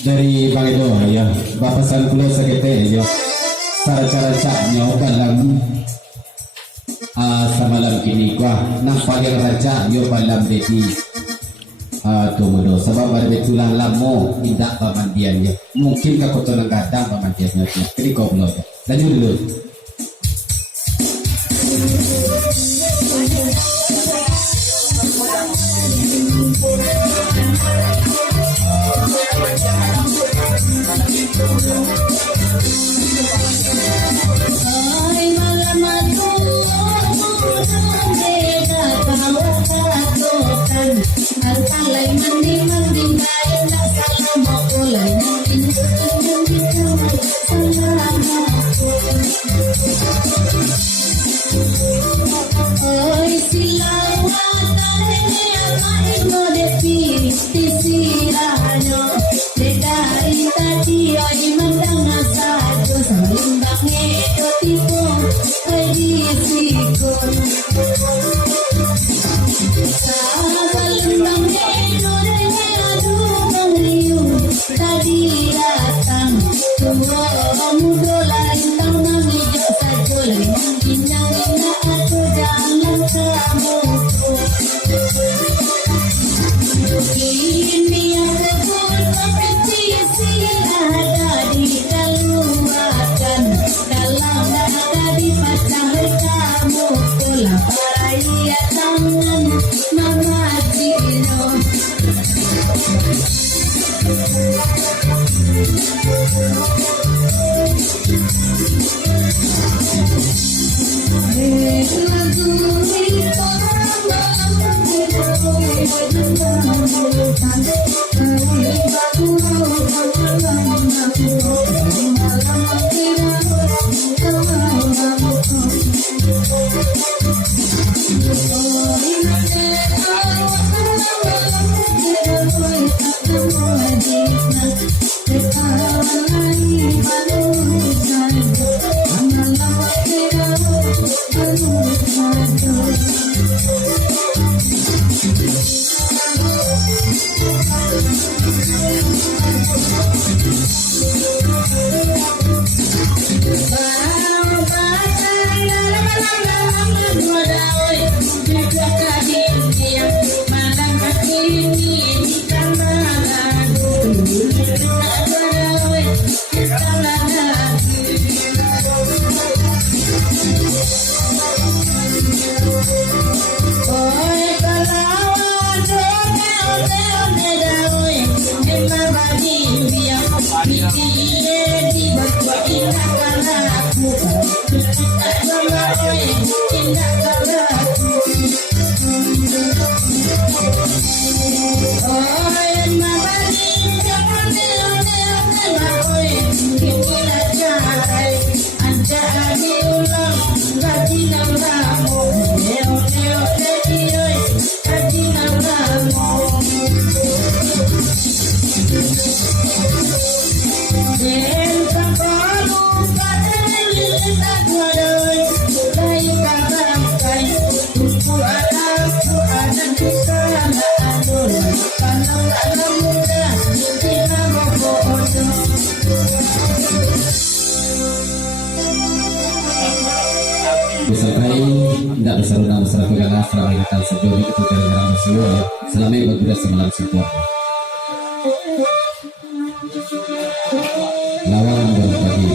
Dari Bang Edo ya, bapasan kulo sakete ya. Cara-caranya dalam samalam kini gua nang paling raja yo balam dedi tumudo sebab ada tulang lamo tidak pamandian ya. Mungkin ka kotoran gadang pamandiannya ya. Kini kau belum ya. Lanjut dulu. Tidak bisa undang masalah pegangan selama kita sejauh itu gara-gara masalah ya. Selama yang berbeda semalam sebuah lawan berbagi.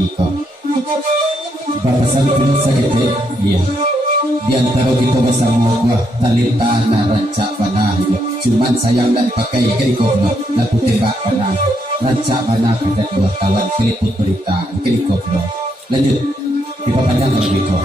lagi kok. Batasan kulit sakit iya. Di antara kita bersama gua talita na rancak panah. Cuman sayang dan pakai kan kok na tembak panah. Rancak panah pada dua kawan keliput berita kan kok. Lanjut. Diperpanjang lebih kok.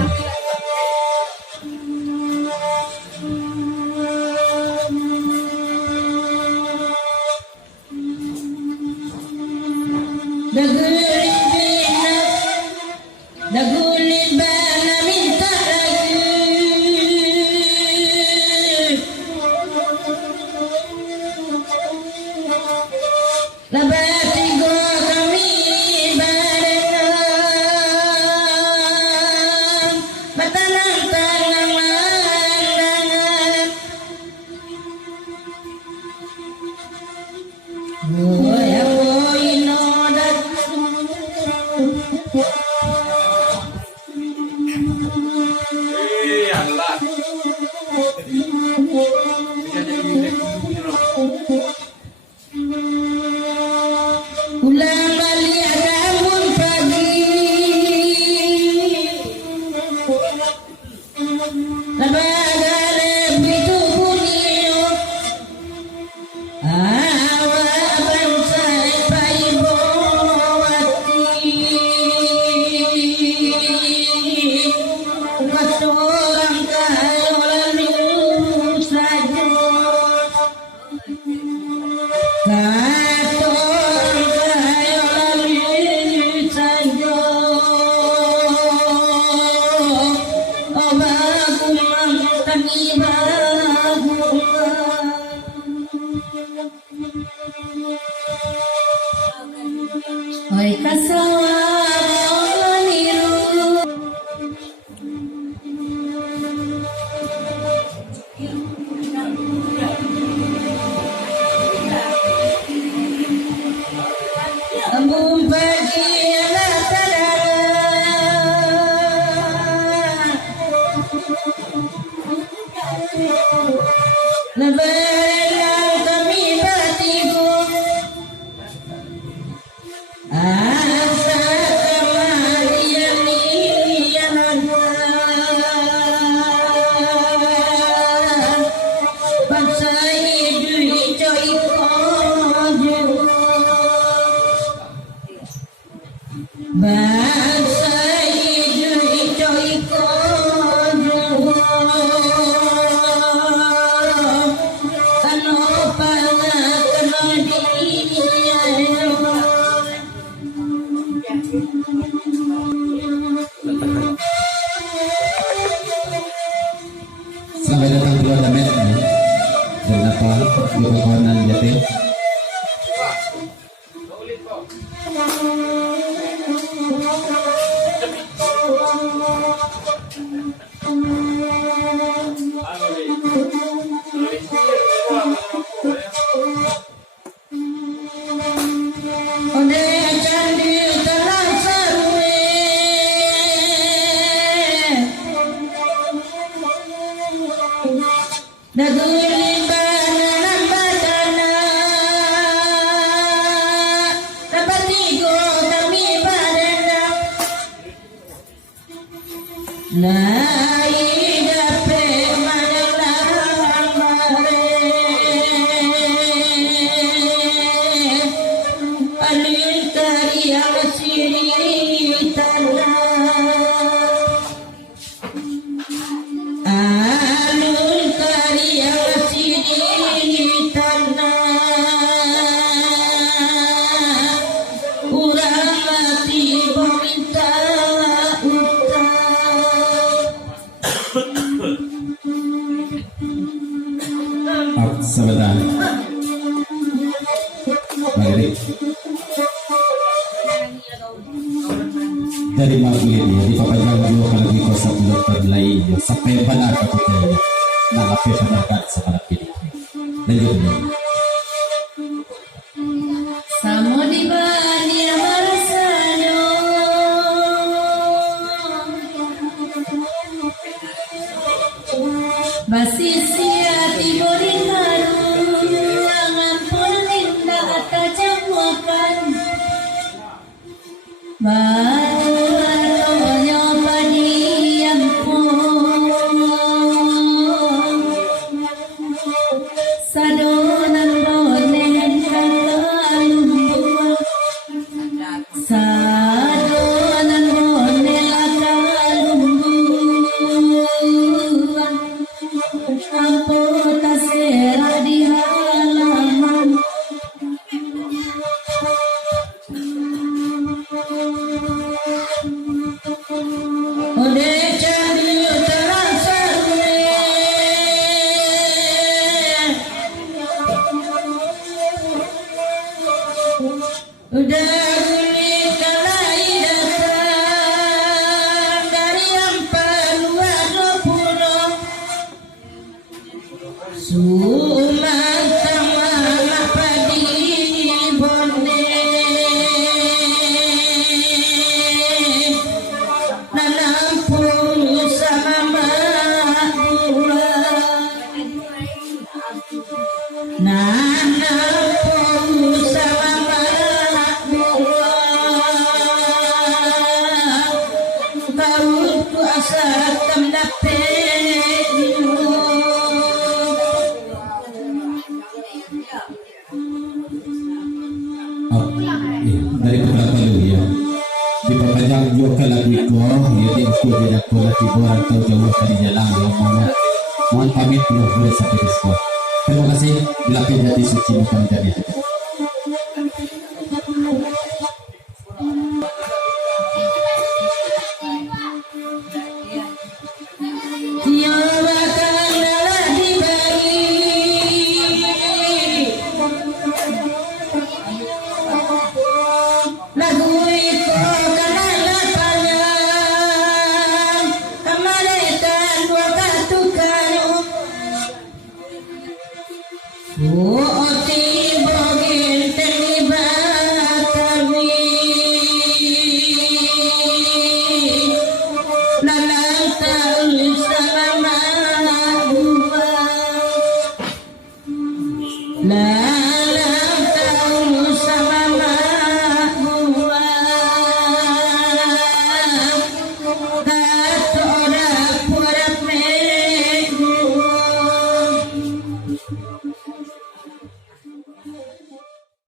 Sampai datang keluar damet dan apa lupa kawanan jati. Sebentar. Baik. Dari magulin niya, di papayag mo ka lagi ko sa doktor lain niya, sa pebala ka ko tayo, nakapipanagat sa malapit. Lanjut niya. Samo di ba niya marasano, basisya tiborin Bye. Sumantang mana padi bonde nanampung sama madura nanampung sama madura baru tu asa temdape dari beberapa dulu ya di perpanjang yo lagu ko ya di aku beda ko lagi orang tahu jauh dari jalan ya mohon pamit dulu boleh sampai di sekolah. Terima kasih belakang jati suci bukan jadi La